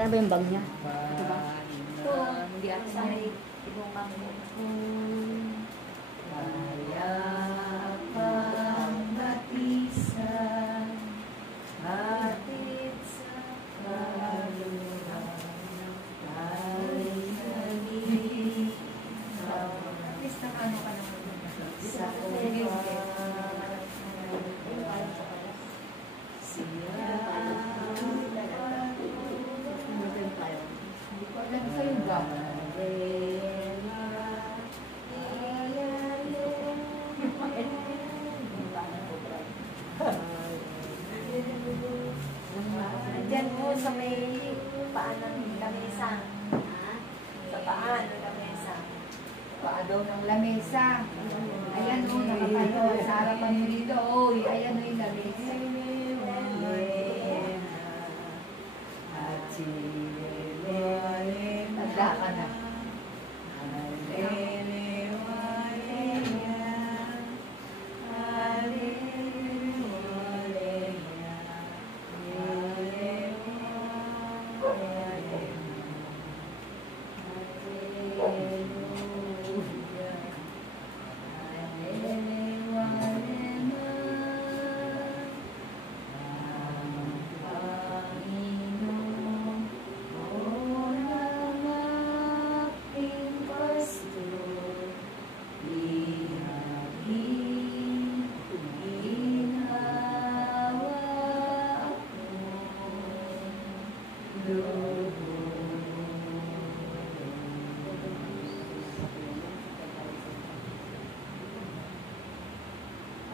Saan ba yung bag niya? Ito ba? Ito, hindi ata sa may ibang bag mo. Mayapang batisan, hatid sa kaluluwa, ay sabihin At least nakano ka naman. sa Hindi ko alam sa'yo ba? Diyan mo sa may paan ng lamesa. Sa paan ng lamesa. Paa daw ng lamesa. Ayan o, nakatayo sa harapan mo dito. Oy, ayan o yung lamesa. Tanda ka na.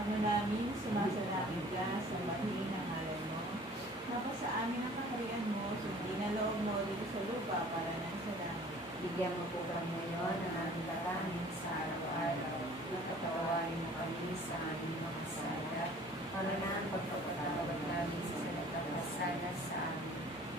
Ano namin, sumasalangit ka sa batiin ng ngalan mo. Tapos sa amin ang kaharian mo, sundin na loob mo dito sa lupa para nang sa langit. Bigyan mo po kami ngayon ng aming kakanin sa araw-araw. Pagkatawarin mo kami sa aming mga sala. Para na ang pagpapatawad namin sa nagkakasala sa amin.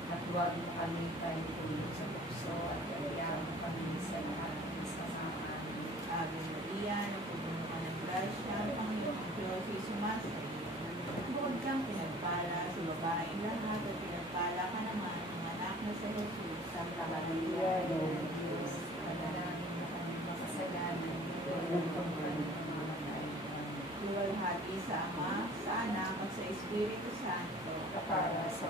At huwag mo kami pahintulog sa puso at iayaan mo kami sa lahat ng sasama amin. Ave Maria, napupuno ka ng grasya, ang Panginoon Diyos ay sumasalit. Bukod kang pinagpala sa babaeng lahat at pinagpala ka naman ng anak na sa Jesus. Santa Maria, Ina ng Diyos, panalangin mo kami makasalanan, tulong kang pagmamahay. Luwalhati sa Ama, sa Anak, at sa Espiritu Santo. Kapara sa